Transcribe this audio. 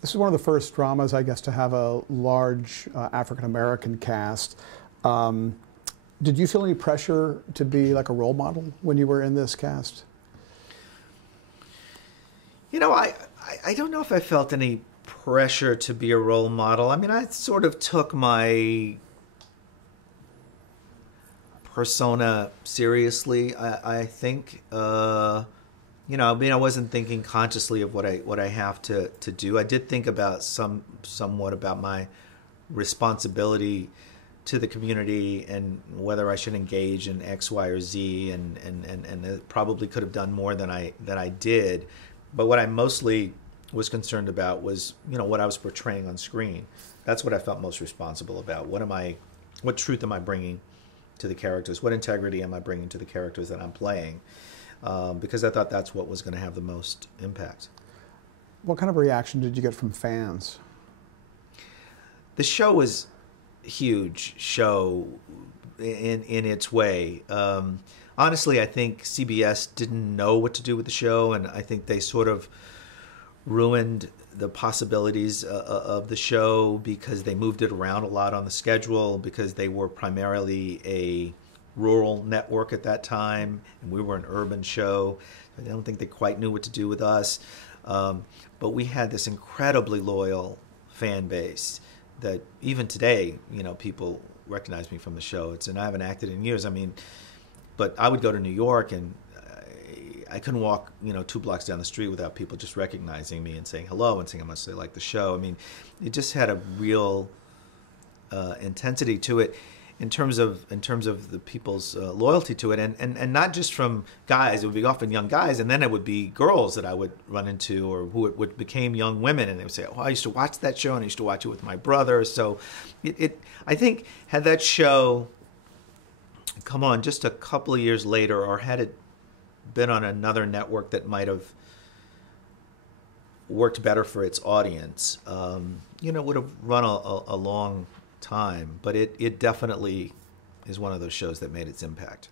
This is one of the first dramas, I guess, to have a large African American cast. Um, did you feel any pressure to be like a role model when you were in this cast? You know, I don't know if I felt any pressure to be a role model. I mean, I sort of took my persona seriously, I think. I mean, I wasn't thinking consciously of what I have to do. I did think about somewhat about my responsibility to the community and whether I should engage in X, Y, or Z, and it probably could have done more than I did. But what I mostly was concerned about was, what I was portraying on screen. That's what I felt most responsible about. What truth am I bringing to the characters? What integrity am I bringing to the characters that I'm playing? Because I thought that's what was going to have the most impact. What kind of reaction did you get from fans? The show was a huge show in its way. Honestly, I think CBS didn't know what to do with the show, and I think they sort of ruined the possibilities of the show because they moved it around a lot on the schedule, because they were primarily a rural network at that time, and we were an urban show. I don't think they quite knew what to do with us. But we had this incredibly loyal fan base that even today, people recognize me from the show. And I haven't acted in years. I mean, but I would go to New York and I couldn't walk, 2 blocks down the street without people just recognizing me and saying hello and saying how much they like the show. I mean, it just had a real intensity to it in terms of the people's loyalty to it, and not just from guys. It would be often young guys, and then it would be girls that I would run into, or who would became young women, and they would say, "Oh, I used to watch that show, and I used to watch it with my brother." So, I think had that show come on just a couple of years later, or had it been on another network that might have worked better for its audience, would have run a long time. But it definitely is one of those shows that made its impact.